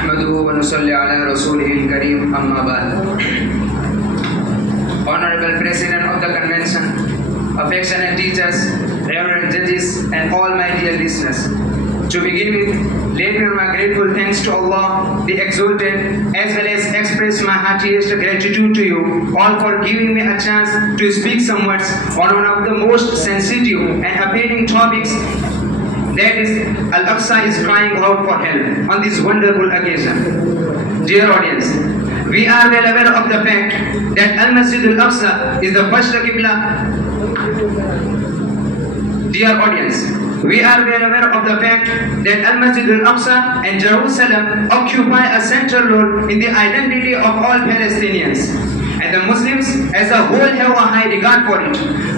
نحمده ونصلي على رسوله الكريم أما بعد. Honorable President of the Convention, affectionate teachers, reverend judges, and all my dear listeners. To begin with, let me my grateful thanks to Allah, the Exalted, as well as express my heartiest gratitude to you all for giving me a chance to speak some words on one of the most sensitive and appealing topics, that is, Al-Aqsa is crying out for help on this wonderful occasion. Dear audience, we are well aware of the fact that Al-Masjid Al-Aqsa is the first Qibla. Dear audience, we are well aware of the fact that Al-Masjid Al-Aqsa and Jerusalem occupy a central role in the identity of all Palestinians. And the Muslims as a whole have a high regard for it.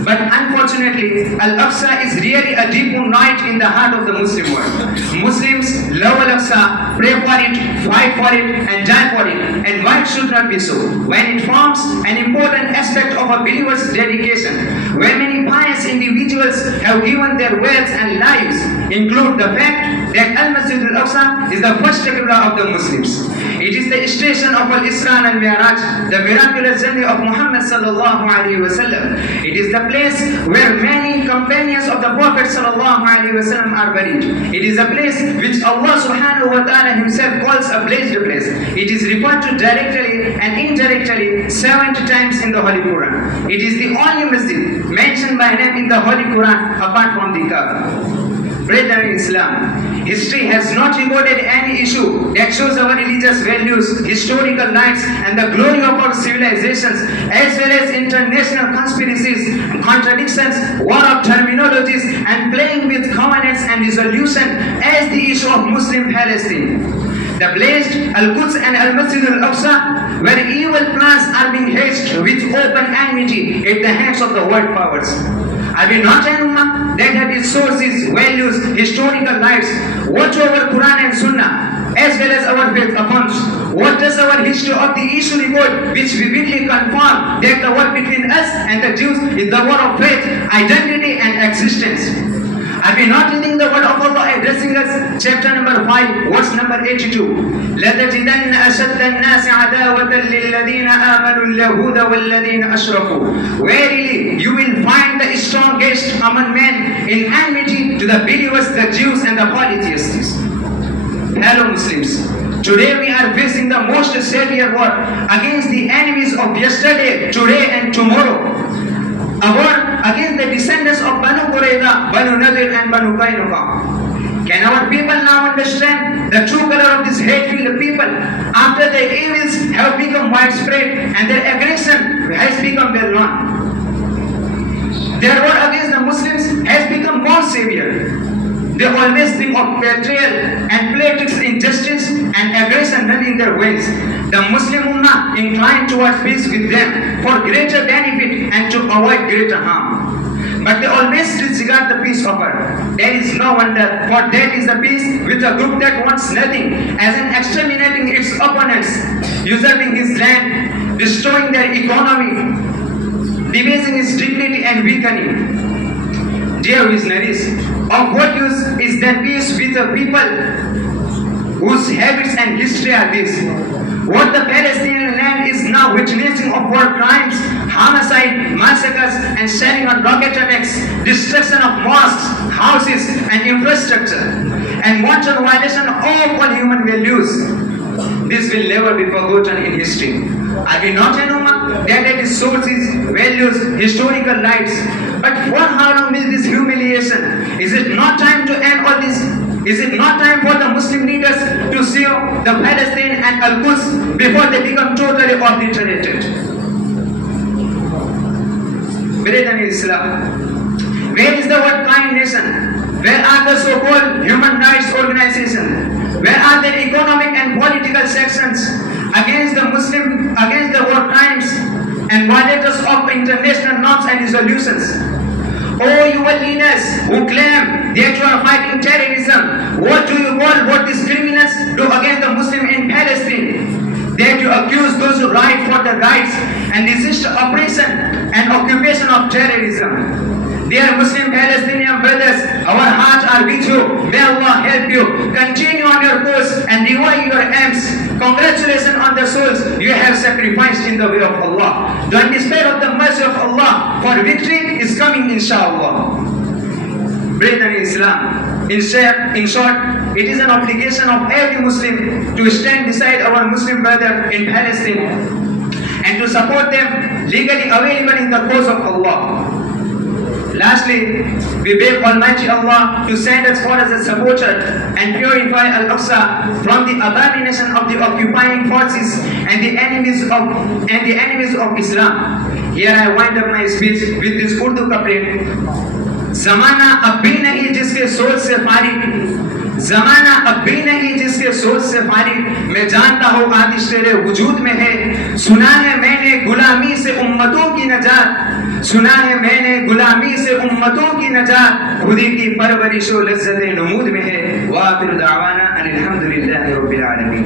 But unfortunately, Al-Aqsa is really a deep night in the heart of the Muslim world. Muslims love Al-Aqsa, pray for it, fight for it, and die for it. And why it should not be so? When it forms an important aspect of a believer's dedication, where many pious individuals have given their wealth and lives, include the fact that Al-Masjid Al-Aqsa is the first Qibla of the Muslims. It is the station of Al-Isra and Al-Mi'raj, the miraculous journey of Muhammad sallallahu alaihi wasallam. It is the place where many companions of the Prophet sallallahu alaihi wasallam are buried. It is a place which Allah subhanahu wa ta'ala himself calls a blessed place. It is referred to directly and indirectly 70 times in the Holy Quran. It is the only masjid mentioned by name in the Holy Quran apart from the Kaaba. Brethren in Islam, history has not recorded any issue that shows our religious values, historical rights, and the glory of our civilizations, as well as international conspiracies, contradictions, war of terminologies, and playing with covenants and resolution as the issue of Muslim Palestine. The blessed Al-Quds and Al-Masjid Al-Aqsa, where evil plans are being hatched with open enmity at the hands of the world powers. Are we not an ummah that has its sources, values, historical rights? Watch over Quran and Sunnah, as well as our faith affirms. What does our history of the issue record, which vividly confirm that the war between us and the Jews is the war of faith, identity, and existence? Are we not reading the word of Allah addressing us? Chapter number 5, verse number 82. لَتَجِدَنَّ أَشَدَّ النَّاسِ عَدَاوَةً لِلَّذِينَ آمَنُوا الْيَهُودَ وَالَّذِينَ أَشْرَكُوا. Verily, you will find the strongest among men in enmity to the believers, the Jews, and the polytheists. Hello Muslims. Today we are facing the most severe war against the enemies of yesterday, today, and tomorrow. A war against the descendants of Banu Qurayza, Banu Nadir, and Banu Qaynuqa. Can our people now understand the true color of these hate-filled people after their evils have become widespread and their aggression has become well known? Their war against the Muslims has become more severe. They always think of betrayal and politics, injustice, and aggression done in their ways. The Muslim Ummah inclined towards peace with them for greater benefit and to avoid greater harm. But they always disregard the peace offered. There is no wonder, for that is the peace with a group that wants nothing, as in exterminating its opponents, usurping his land, destroying their economy, debasing its dignity, and weakening. Dear visionaries, of what use is there peace with a people whose habits and history are this? What the Palestinian land is now witnessing of war crimes, homicide, massacres, and shelling on rocket attacks, destruction of mosques, houses, and infrastructure, and wanton violation of all human values. This will never be forgotten in history. Are we not an ummah that has its sources, values, historical rights? But for how long will this humiliation? Is it not time to end all this? Is it not time for the Muslim leaders to save the Palestine and Al-Quds before they become totally obliterated? Brethren in Islam, where is the word kind nation? Where are the so-called human rights organizations? Where are their economic and political sections against the war crimes and violators of international norms and resolutions? Oh, you leaders who claim that you are fighting terrorism, what do you call what these criminals do against the Muslim in Palestine? That you accuse those who fight for the rights and resist oppression and occupation of terrorism. Dear Muslim Palestinian brothers, our hearts are with you. May Allah help you. Continue on your course and revive your aims congratulations on the souls you have sacrificed in the way of Allah. Don't despair of the mercy of Allah, for victory is coming inshallah. Brethren in Islam, in short, it is an obligation of every Muslim to stand beside our Muslim brother in Palestine and to support them legally available in the cause of Allah. Lastly, we beg Almighty Allah to send us for as a supporter and purify Al-Aqsa from the abomination of the occupying forces and the enemies of Islam. Here I wind up my speech with this Urdu couplet. زمانہ اب بھی نہیں جس کے سوچ سے فارغ، زمانہ اب بھی نہیں جس کے سوچ سے فارغ، میں جانتا ہوں آتش تیرے وجود میں ہے، سنا ہے میں نے غلامی سے امتوں کی نجات، سنا ہے میں نے غلامی سے امتوں کی نجات، خودی کی پرورش و لذت نمود میں ہے۔ وآخر دعوانا ان الحمد للہ رب العالمین۔